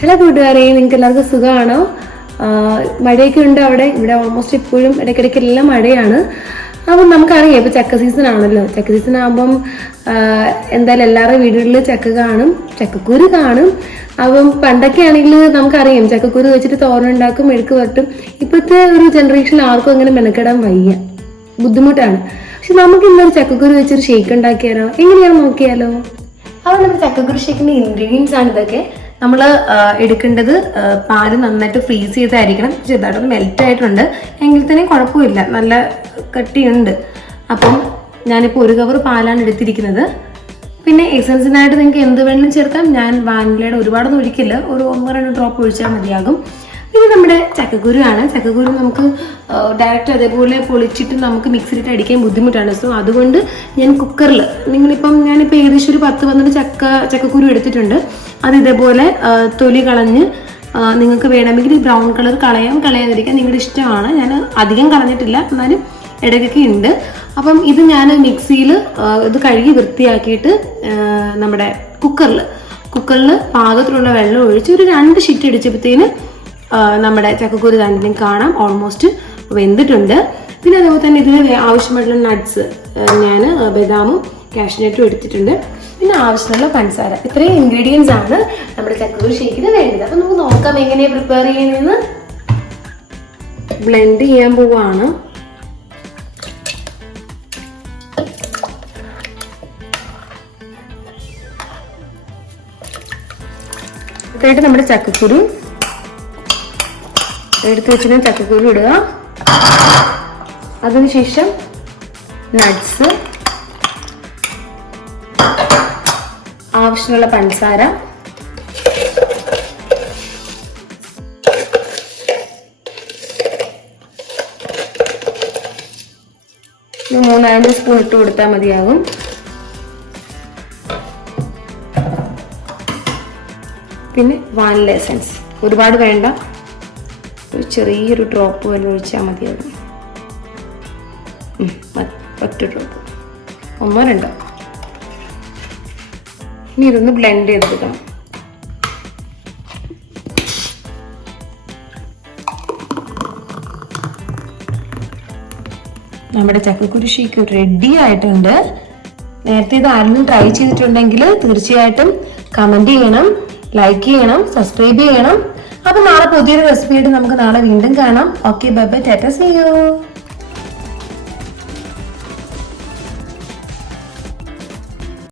Hello കൂട്ടുകാരെ, നിങ്ങൾക്ക് എല്ലാവർക്കും സുഖമാണോ? മഴയൊക്കെ ഉണ്ട് അവിടെ. ഇവിടെ ഓൾമോസ്റ്റ് ഇപ്പോഴും ഇടയ്ക്കിടയ്ക്കെല്ലാം മഴയാണ്. അപ്പം നമുക്കറിയാം ഇപ്പം ചക്ക സീസൺ ആണല്ലോ. ചക്ക സീസൺ ആകുമ്പം എന്തായാലും എല്ലാവരുടെ വീടുകളിൽ ചക്ക കാണും, ചക്കക്കുരു കാണും. അപ്പം പണ്ടൊക്കെ ആണെങ്കിൽ നമുക്കറിയാം ചക്കക്കുരു വെച്ചിട്ട് തോരൻ ഉണ്ടാക്കും, മെഴുക്ക് വരട്ടും. ഇപ്പോഴത്തെ ഒരു ജനറേഷനിൽ ആർക്കും അങ്ങനെ മെനക്കെടാൻ വയ്യ, ബുദ്ധിമുട്ടാണ്. പക്ഷെ നമുക്ക് ഇന്നൊരു ചക്കക്കുരു വെച്ചൊരു ഷേക്ക് ഉണ്ടാക്കിയാലോ? എങ്ങനെയാണെന്ന് നോക്കിയാലോ? അപ്പോൾ നമ്മുടെ ചക്കക്കുരു ഷേക്കിന്റെ ഇൻഗ്രീഡിയൻസ് ആണ് ഇതൊക്കെ. നമ്മൾ എടുക്കേണ്ടത് പാല് നന്നായിട്ട് ഫ്രീസ് ചെയ്തായിരിക്കണം. ചെറുതായിട്ടൊന്ന് മെൽറ്റ് ആയിട്ടുണ്ട് എങ്കിൽ തന്നെ കുഴപ്പമില്ല, നല്ല കട്ടിയുണ്ട്. അപ്പം ഞാനിപ്പോൾ 1 കവർ പാലാണ് എടുത്തിരിക്കുന്നത്. പിന്നെ എസൻസിനായിട്ട് നിങ്ങൾക്ക് എന്ത് വേണമെങ്കിലും ചേർക്കാം. ഞാൻ വാനിലയുടെ ഒരുപാടൊന്നും ഒഴിക്കില്ല, ഒരു 1-2 ഡ്രോപ്പ് ഒഴിച്ചാൽ മതിയാകും. പിന്നെ നമ്മുടെ ചക്കക്കുരു ആണ്. ചക്കക്കുരു നമുക്ക് ഡയറക്റ്റ് അതേപോലെ പൊളിച്ചിട്ട് നമുക്ക് മിക്സിയിലിട്ട് അടിക്കാൻ ബുദ്ധിമുട്ടാണ്. സോ അതുകൊണ്ട് ഞാൻ കുക്കറിൽ, ഞാനിപ്പോൾ ഏകദേശം ഒരു 10-12 ചക്കക്കുരു എടുത്തിട്ടുണ്ട്. അത് ഇതേപോലെ തൊലി കളഞ്ഞ് നിങ്ങൾക്ക് വേണമെങ്കിൽ ബ്രൗൺ കളർ കളയാതിരിക്കാൻ നിങ്ങളുടെ ഇഷ്ടമാണ്. ഞാൻ അധികം കളഞ്ഞിട്ടില്ല, എന്നാലും ഇടയ്ക്കൊക്കെ ഉണ്ട്. അപ്പം ഇത് ഞാൻ മിക്സിയിൽ ഇത് കഴുകി വൃത്തിയാക്കിയിട്ട് നമ്മുടെ കുക്കറിൽ പാകത്തിലുള്ള വെള്ളം ഒഴിച്ച് ഒരു 2 ഷിറ്റ് അടിച്ചപ്പോഴത്തേന് നമ്മുടെ ചക്കക്കുരു രണ്ടിനും കാണാം ഓൾമോസ്റ്റ് വെന്തിട്ടുണ്ട്. പിന്നെ അതേപോലെ തന്നെ ഇതിന് ആവശ്യമായിട്ടുള്ള നട്ട്സ് ഞാൻ ബദാമും കാഷ്നട്ടും എടുത്തിട്ടുണ്ട്. പിന്നെ ആവശ്യമുള്ള പഞ്ചസാര. ഇത്രയും ഇൻഗ്രീഡിയൻസ് ആണ് നമ്മുടെ ചക്കക്കുരു ഷേക്കിന് വേണ്ടത്. അപ്പം നമുക്ക് നോക്കാം എങ്ങനെയാണ് പ്രിപ്പയർ ചെയ്യുന്നതെന്ന്. ബ്ലെൻഡ് ചെയ്യാൻ പോവാണ്. ഇതായിട്ട് നമ്മുടെ ചക്കക്കുരു എടുത്ത് വെച്ചിട്ട് ചക്കക്കുരു ഇടുക. അതിനുശേഷം നട്ട്സ്, ആവശ്യമുള്ള പഞ്ചസാര, ഒരു 3-4 സ്പൂൺ ഇട്ട് കൊടുത്താൽ മതിയാകും. പിന്നെ വാനില എസൻസ് ഒരുപാട് വേണ്ട, ഒരു ചെറിയൊരു ഡ്രോപ്പ് വല്ല ഒഴിച്ചാൽ മതിയാകും. ഒറ്റ ഡ്രോപ്പ്, 1-2. ഇനി ഇതൊന്ന് ബ്ലെൻഡ് ചെയ്തെടുക്കാം. നമ്മുടെ ചക്കക്കുരു ഷേക്ക് റെഡി ആയിട്ടുണ്ട്. നേരത്തെ ഇത് ആരെങ്കിലും ട്രൈ ചെയ്തിട്ടുണ്ടെങ്കിൽ തീർച്ചയായിട്ടും കമന്റ് ചെയ്യണം, ലൈക്ക് ചെയ്യണം, സബ്സ്ക്രൈബ് ചെയ്യണം. അപ്പൊ നാളെ പുതിയൊരു റെസിപ്പി ആയിട്ട് നമുക്ക് നാളെ വീണ്ടും കാണാം. Okay, bye bye, tata, see U.